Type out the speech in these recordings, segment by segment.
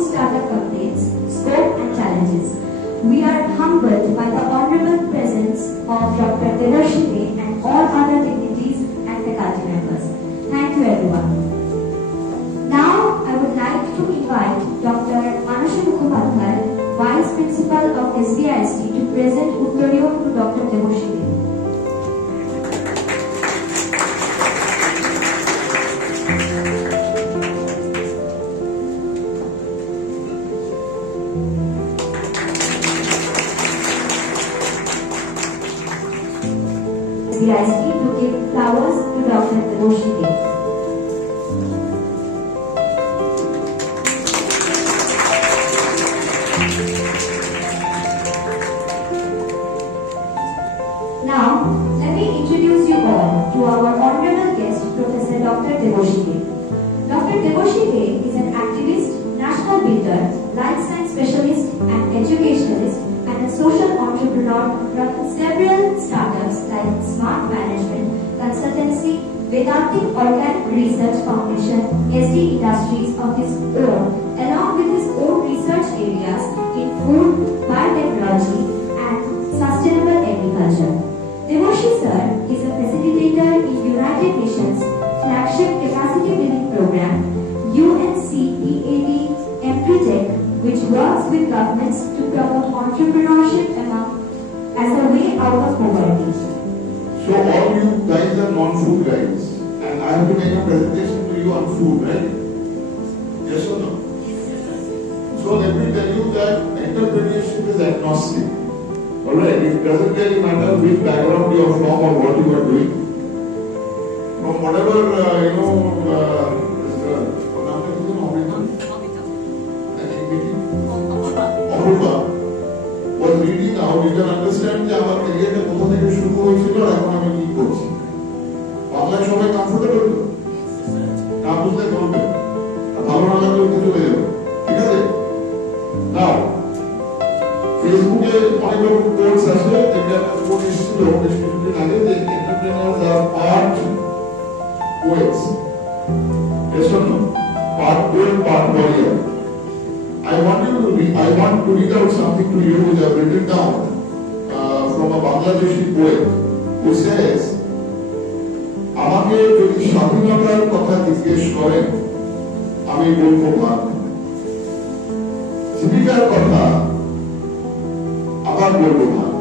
own startup campaigns, scope and challenges. We are humbled by the honorable presence of Dr. Devarshini and all other dignitaries and faculty members. Thank you everyone. Now I would like to invite Dr. Manasha Mukhopadhyay, Vice Principal of SBIST, to present Uttoriyo to Dr. Devarshini. SBIST to give flowers to Dr. Devarshini. Now, let me introduce you all to our honorable guest, Professor Dr. Devarshini. Dr. Devarshini is an activist, national builder, life science specialist and educationalist, and a social entrepreneur running several startups like Smart Management Consultancy, Vedantic Organic Research Foundation, SD Industries of his own, along with his own research areas in food, biotechnology, and sustainable agriculture. Devarshini sir is a facilitator in United Nations flagship capacity building program UNCEAD EMPRETECH, which works with governments to promote entrepreneurship as a way out of poverty. So all you guys are non-food guys, and I have to make a presentation to you on food, right? Yes or no? So let me tell you that entrepreneurship is agnostic. Alright, it doesn't really matter which background you are from or what you are doing. From whatever, was reading out, you can understand that our career is बहुत एक शुरू हुई थी और এখন আমি কি করছি বাংলায় সবাই কমফোর্টেবল না বুঝলে বলবে ভালো না লাগলে উঠে চলে যাবে ঠিক আছে নাও ফেসবুকে অনেক রকম কোর্স আছে যেটা কোর্স এসেছিল বেশ কিছুদিন আগে যে এন্টারপ্রেনার্স আর পার্ট পোয়েটস এসব part poet part warrior I want to read out something to you which I have written down from a Bangladeshi poet who says, আমাকে যদি স্বাধীনতার কথা জিজ্ঞেস করেন আমি বলবো ভাত জীবিকার কথা আবার বলবো ভাত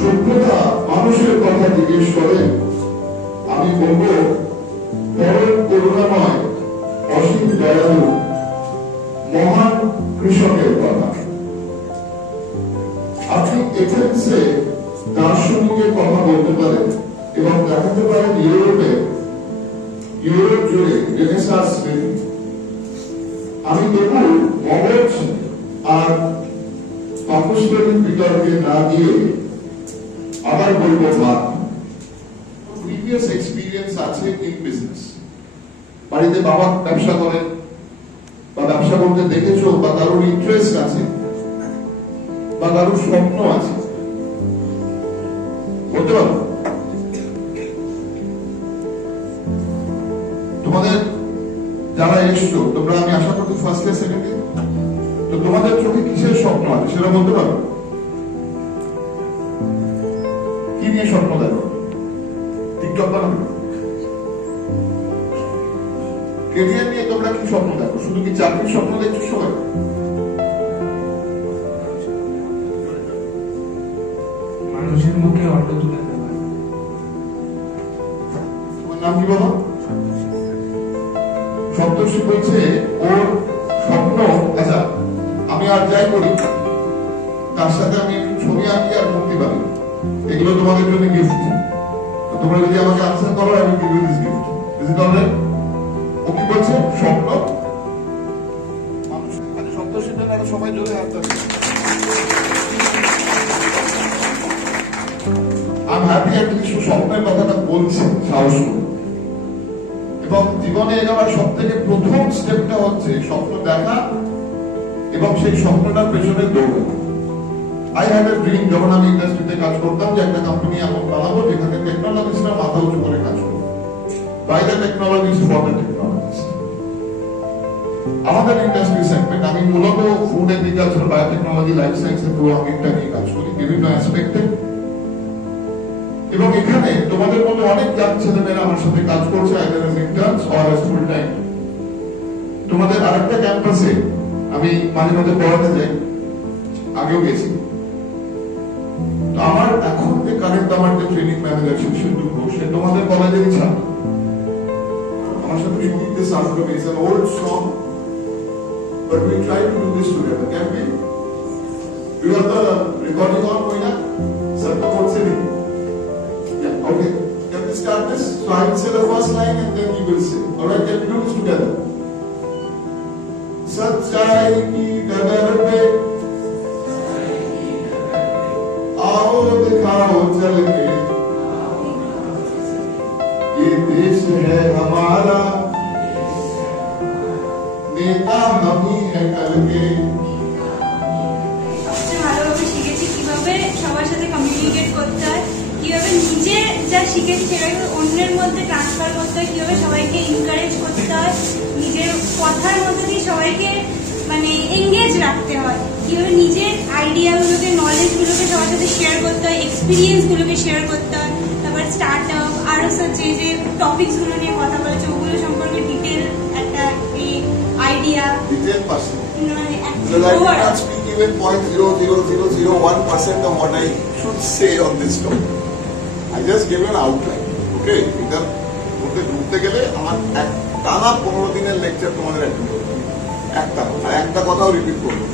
সভ্যতা মানুষের কথা জিজ্ঞেস করেন আমি বলবো পরম করুণাময় অসীম দয়ালু মহান কৃষকের কথা আপনি এথেন্সে দার্শনিকের কথা বলতে পারেন এবং দেখাতে পারেন ইউরোপ জুড়ে রেনেসাঁস স্মৃতি আমি তবু মগজ আর পাকস্থলীর বিতর্কে না দিয়ে আবার বলবো ভাত প্রিভিয়াস এক্সপিরিয়েন্স আছে ইন বিজনেস বাড়িতে বাবা ব্যবসা করেন বা ব্যবসা করতে দেখেছো বা কারোর ইন্টারেস্ট আছে বা কারোর স্বপ্ন আছে বলতে পারো তোমাদের যারা এসছো তোমরা আমি আশা করছি ফার্স্ট ইয়ার সেকেন্ড ইয়ার তো তোমাদের চোখে কিসের স্বপ্ন আছে সেটা বলতে পারো কি নিয়ে স্বপ্ন দেখো টিকটক বানাবে কেরিয়ার নিয়ে তোমরা কি স্বপ্ন দেখো শুধু কি চাকরির স্বপ্ন দেখছো সবাই মানুষের মুখে অর্থ তুলে দেওয়া তোমার নাম কি বাবা সপ্তর্ষি বলছে ওর স্বপ্ন আচ্ছা আমি আর যাই করি তার সাথে আমি একটু ছবি আঁকি আর মুক্তি পাবি এগুলো তোমাদের জন্য গিফট তোমরা যদি আমাকে আনসার করো আমি give you this gift is it alright ও কি বলছে স্বপ্ন মানুষ মানে সপ্তর্ষিটা না সবাই জোরে হাত তালি আমি হ্যাপি একটা কিছু স্বপ্নের কথাটা বলছি সাহস করে এবং জীবনে এগাবার সব থেকে প্রথম স্টেপটা হচ্ছে স্বপ্ন দেখা এবং সেই স্বপ্নটার পেছনে দৌড়ানো I had a dream যখন আমি ইন্ডাস্ট্রিতে কাজ করতাম যে একটা কোম্পানি এমন বানাবো যেখানে টেকনোলজিস্টরা মাথা উঁচু করে কাজ করবে by the technologies for the technologists আমাদের ইন্ডাস্ট্রি সেগমেন্ট, আমি মূলত ফুড এগ্রিকালচার, বায়োটেকনোলজি, লাইফ সায়েন্সের পুরো অনেকটা নিয়ে কাজ করি বিভিন্ন অ্যাসপেক্টে। এবং এখানে তোমাদের মধ্যে অনেক ইয়াং ছেলেমেয়েরা আমার সাথে কাজ করছে, either as interns or as full time. তোমাদের আরেকটা ক্যাম্পাসে আমি মাঝে মাঝে পড়াতে যাই, আগেও গেছি। তো আমার এখন যে কারেন্ট আমার যে ট্রেনিং ম্যানেজার শিশু ঘোষ, সে তোমাদের কলেজেরই ছাত্র। আমার সাথে this album is an old song, but we try to do this together. Can we? Do you have the recording on going up? Sir, what's saying? Yeah, okay. Can we start this? So I will say the first line and then you will say. Alright, can we do this together? सच्चाई की डगर पे आओ दिखाओ चल के, ये देश है हमारा, नेता हम ही है कल के। সবচেয়ে ভালোভাবে শিখেছি কিভাবে সবার সাথে কমিউনিকেট করতে হয়, কিভাবে নিজে যা শিখেছি সেটাকে অন্যের মধ্যে ট্রান্সফার করতে হয়, কিভাবে সবাইকে এনকারেজ করতে হয়, নিজের কথার মধ্যে দিয়ে সবাইকে মানে এঙ্গেজ রাখতে হয়, কিভাবে নিজের আইডিয়াগুলোকে, নলেজগুলোকে সবার সাথে শেয়ার করতে হয়, এক্সপিরিয়েন্সগুলোকে শেয়ার করতে হয়। তারপর স্টার্ট আপ আরো যে যে টপিকসগুলো নিয়ে কথা বলেছে ওগুলো সম্পর্কে ডিটেল একটা idea. So I cannot speak even 0.00001% of what I should say on this topic. I just gave an outline. Okay, এটার মধ্যে ঢুকতে গেলে আমার টানা 15 দিনের লেকচার তোমাদের অ্যাটেন্ড করতে হবে, একটা কথাও রিপিট করবো,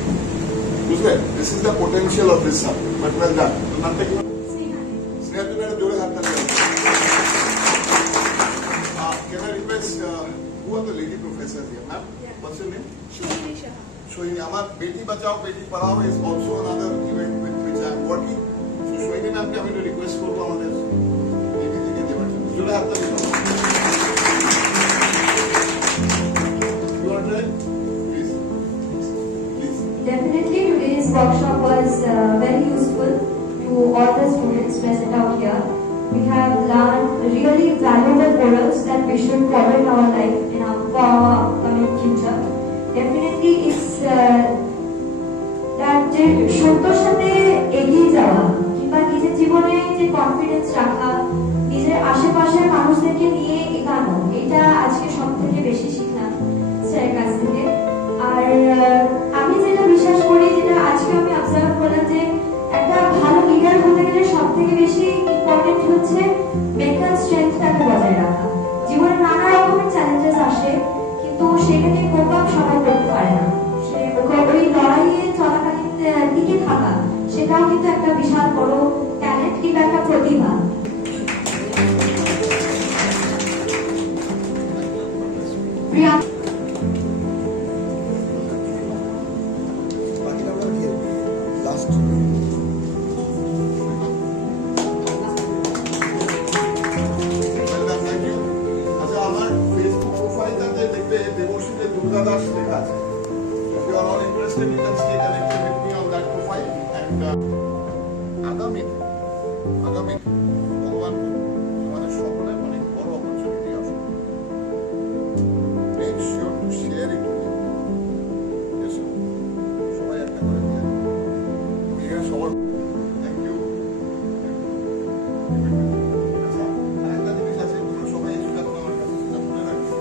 বুঝলে? This is the potential of this subject. But well done. নামটা কি? স্নেহা, তুমি একটা জোরে হাততালি দাও। Can I request who are the lady professors here, ma'am? What's your name? Shohini, our Beti Bachao, Beti Padhao is also another event with which I am working. So Shohini ma'am, আমি একটু রিকোয়েস্ট করবো আমাদের লেডি থেকে দেওয়ার জন্য। জোরে হাততালি দাও। You are ready? Please. Definitely today's workshop was very useful to all the students present out here. We have learned really valuable morals that we should follow in our life for our upcoming future. Definitely it's that যে সত্যর সাথে এগিয়ে যাওয়া কিংবা নিজের জীবনে যে কনফিডেন্স রাখা, নিজের আশেপাশের মানুষদেরকে নিয়ে এগানো, এটা আজকে সব থেকে বেশি শিখলাম স্যারের কাছ থেকে। আর আমি যেটা বিশ্বাস করি, যেটা আজকে আমি অবজার্ভ করলাম, যে একটা ভালো লিডার হতে গেলে সব থেকে বেশি ইম্পর্টেন্ট হচ্ছে মেন্টাল স্ট্রেংথটাকে বজায় রাখা। জীবনে নানা রকমের চ্যালেঞ্জেস আসে, কিন্তু সেটাকে কোপ আপ সবাই করতে পারে না। ওই লড়াইয়ে চলাকালীন টিকে থাকা, সেটাও কিন্তু একটা বিশাল বড় ট্যালেন্ট কিংবা একটা প্রতিভা। আগামী ভগবান তোমাদের সকলের অনেক বড় অপরচুনিটি আসবে। Make sure to share it with এসো, সবাই একটা করে দিয়ে তুমি এখানে সবার থ্যাংক ইউ। আচ্ছা, আরেকটা জিনিস আছে, তোমরা সবাই এসে আমার কাছে সেটা মনে রাখবে।